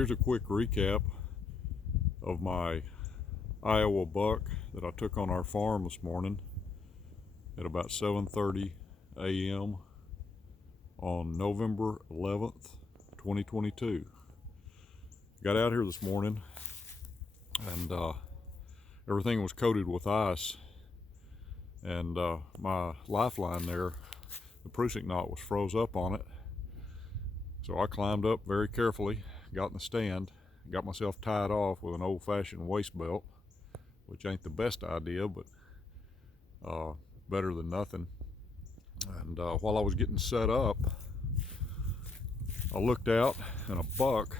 Here's a quick recap of my Iowa buck that I took on our farm this morning at about 7:30 a.m. on November 11th, 2022. Got out here this morning and everything was coated with ice, and my lifeline there, the prusik knot, was froze up on it. So I climbed up very carefully, got in the stand, got myself tied off with an old-fashioned waist belt, which ain't the best idea, but better than nothing. And while I was getting set up, I looked out and a buck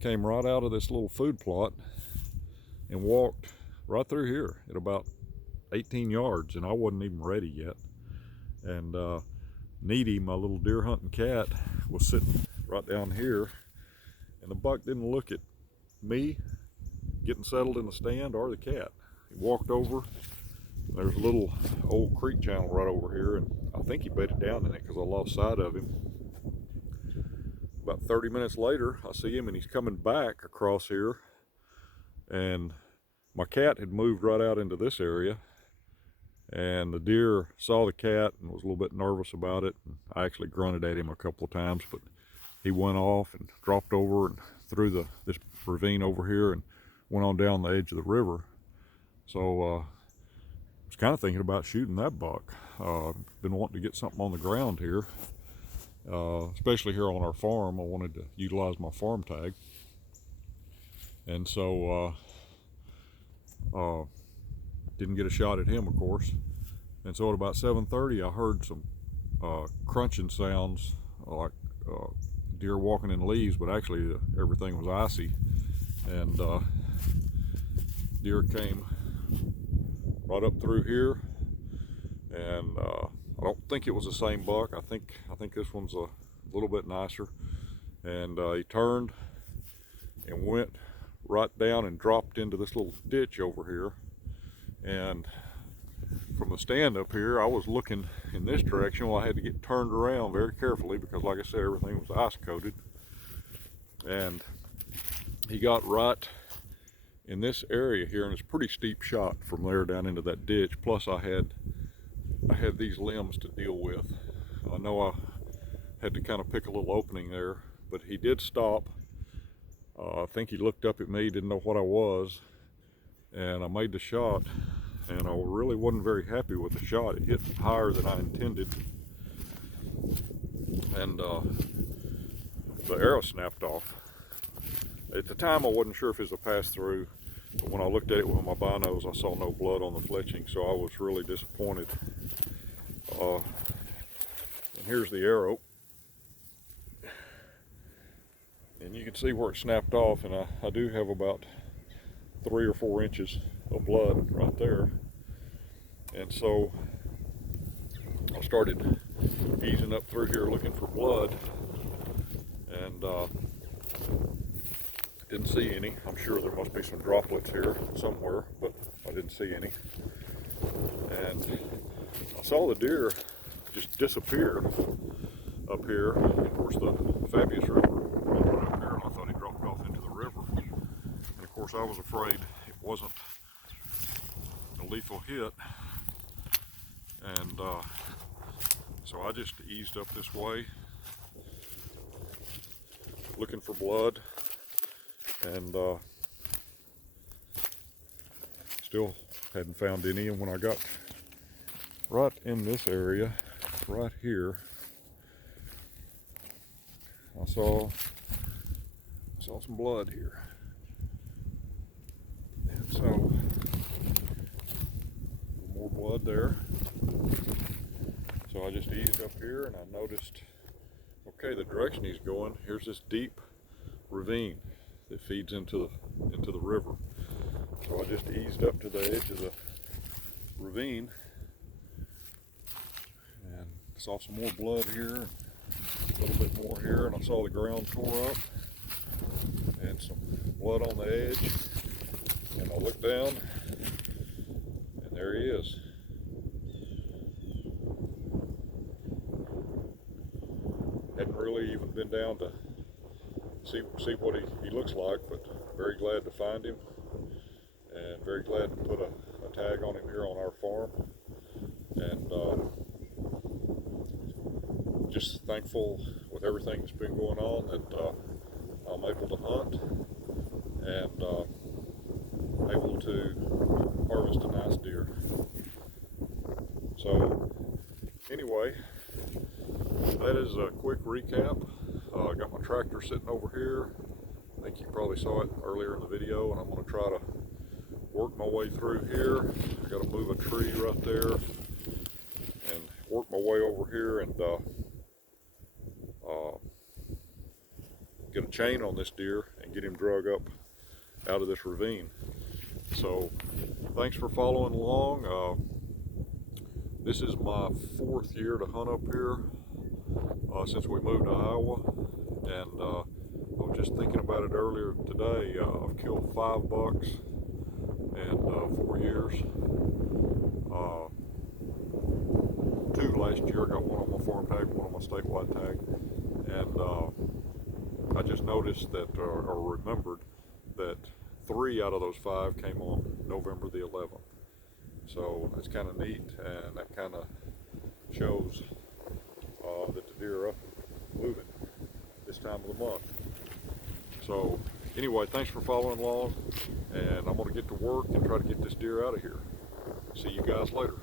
came right out of this little food plot and walked right through here at about 18 yards, and I wasn't even ready yet. And Needy, my little deer hunting cat, was sitting right down here, and the buck didn't look at me getting settled in the stand or the cat. He walked over. There's a little old creek channel right over here, and I think he bedded down in it because I lost sight of him. About 30 minutes later, I see him and he's coming back across here, and my cat had moved right out into this area, and the deer saw the cat and was a little bit nervous about it. And I actually grunted at him a couple of times, but he went off and dropped over and through this ravine over here and went on down the edge of the river. So I was kind of thinking about shooting that buck. Been wanting to get something on the ground here, especially here on our farm. I wanted to utilize my farm tag, and so didn't get a shot at him, of course. And so at about 7:30, I heard some crunching sounds, like deer walking in leaves, but actually everything was icy. And deer came right up through here, and I don't think it was the same buck. I think this one's a little bit nicer. And he turned and went right down and dropped into this little ditch over here. And from the stand up here, I was looking in this direction. Well, I had to get turned around very carefully because, like I said, everything was ice coated. And he got right in this area here, and it's a pretty steep shot from there down into that ditch. Plus I had these limbs to deal with. I know I had to kind of pick a little opening there, but he did stop. I think he looked up at me, didn't know what I was, and I made the shot, and I really wasn't very happy with the shot. It hit higher than I intended, and the arrow snapped off. At the time I wasn't sure if it was a pass-through, but when I looked at it with my binos, I saw no blood on the fletching, so I was really disappointed. And here's the arrow, and you can see where it snapped off, and I do have about 3 or 4 inches of blood right there. And so I started easing up through here looking for blood, and didn't see any. I'm sure there must be some droplets here somewhere, but I didn't see any. And I saw the deer just disappear up here. Of course, the Fabius River runs right up here, and I thought he dropped off into the river. And of course, I was afraid it wasn't a lethal hit. And so I just eased up this way, looking for blood, and still hadn't found any. And when I got right in this area, right here, I saw some blood here. And so more blood there. So I just eased up here, and I noticed, okay, the direction he's going, here's this deep ravine that feeds into the river. So I just eased up to the edge of the ravine and saw some more blood here, a little bit more here, and I saw the ground tore up and some blood on the edge. And I looked down, and there he is. Hadn't really even been down to see what he looks like, but very glad to find him, and very glad to put a tag on him here on our farm, and just thankful with everything that's been going on that I'm able to hunt and able to harvest a nice deer. So anyway, that is a quick recap. I got my tractor sitting over here. I think you probably saw it earlier in the video, and I'm going to try to work my way through here. I got to move a tree right there and work my way over here and get a chain on this deer and get him drug up out of this ravine. So thanks for following along. This is my 4th year to hunt up here since we moved to Iowa, and I was just thinking about it earlier today. I've killed 5 bucks in 4 years. 2 last year. I got one on my farm tag, one on my statewide tag, and I just noticed that, or remembered that 3 out of those 5 came on November the 11th. So that's kind of neat, and that kind of shows that the deer are up moving this time of the month. So anyway, thanks for following along, and I'm going to get to work and try to get this deer out of here. See you guys later.